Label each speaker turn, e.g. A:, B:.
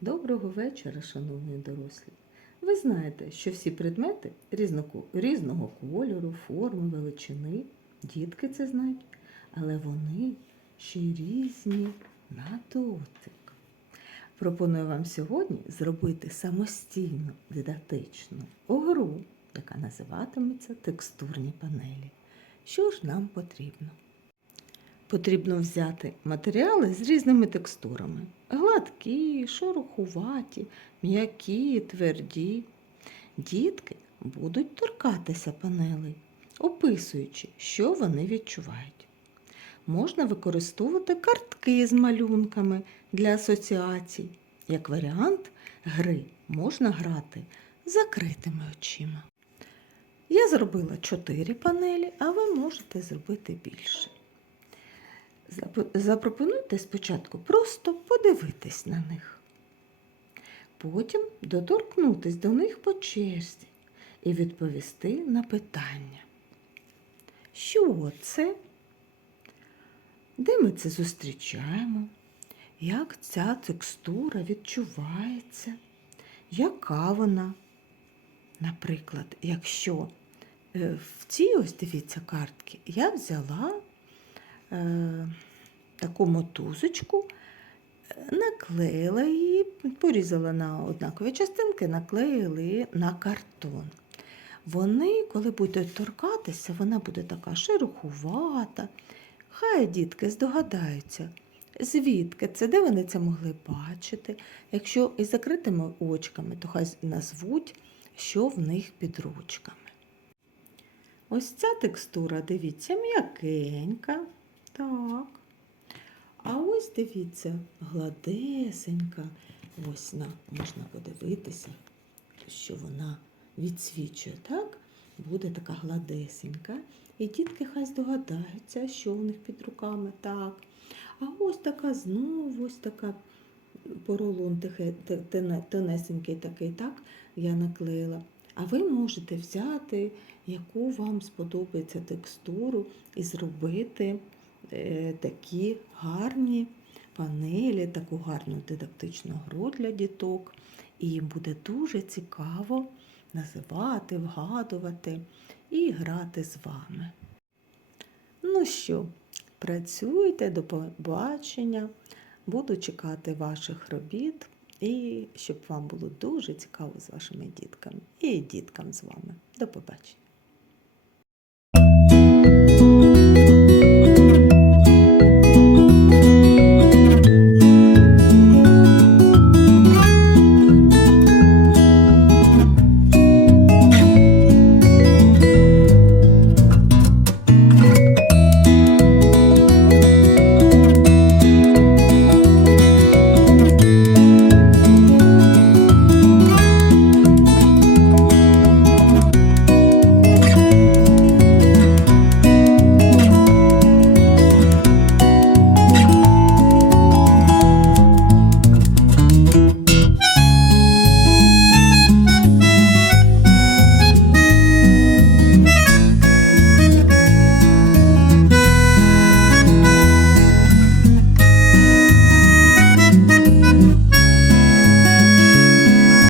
A: Доброго вечора, шановні дорослі. Ви знаєте, що всі предмети різного кольору, форми, величини, дітки це знають, але вони ще й різні на дотик. Пропоную вам сьогодні зробити самостійну дидактичну гру, яка називатиметься текстурні панелі. Що ж нам потрібно? Потрібно взяти матеріали з різними текстурами: гладкі, шорохуваті, м'які, тверді. Дітки будуть торкатися панелей, описуючи, що вони відчувають. Можна використовувати картки з малюнками для асоціацій. Як варіант гри можна грати закритими очима. Я зробила 4 панелі, а ви можете зробити більше. Зап- Запропонуйте спочатку просто подивитись на них. Потім доторкнутись до них по черзі і відповісти на питання. Що це? Де ми це зустрічаємо? Як ця текстура відчувається? Яка вона? Наприклад, якщо е, в цій ось дивіться картки я взяла таку мотузочку, е, наклеїла її, порізала на однакові частинки, наклеїла її на картон. Вони, коли будуть торкатися, вона буде така шерохувата. Хай дітки здогадаються, звідки це, де вони це могли бачити. Якщо із закритими очками, то хай назвуть, що в них під ручками. Ось ця текстура, дивіться, м'якенька. Так. А ось дивіться, гладесенька. Ось на, можна подивитися, що вона відсвічує, так? Буде така гладесенька. І дітки хай здогадаються, що у них під руками. Так. А ось така знову, ось така поролон тонесенький такий, так, я наклеїла. А ви можете взяти, яку вам сподобається текстуру, і зробити такі гарні панелі, таку гарну дидактичну гру для діток. І їм буде дуже цікаво називати, вгадувати і грати з вами. Ну що, працюйте, до побачення. Буду чекати ваших робіт і щоб вам було дуже цікаво з вашими дітками і діткам з вами. До побачення.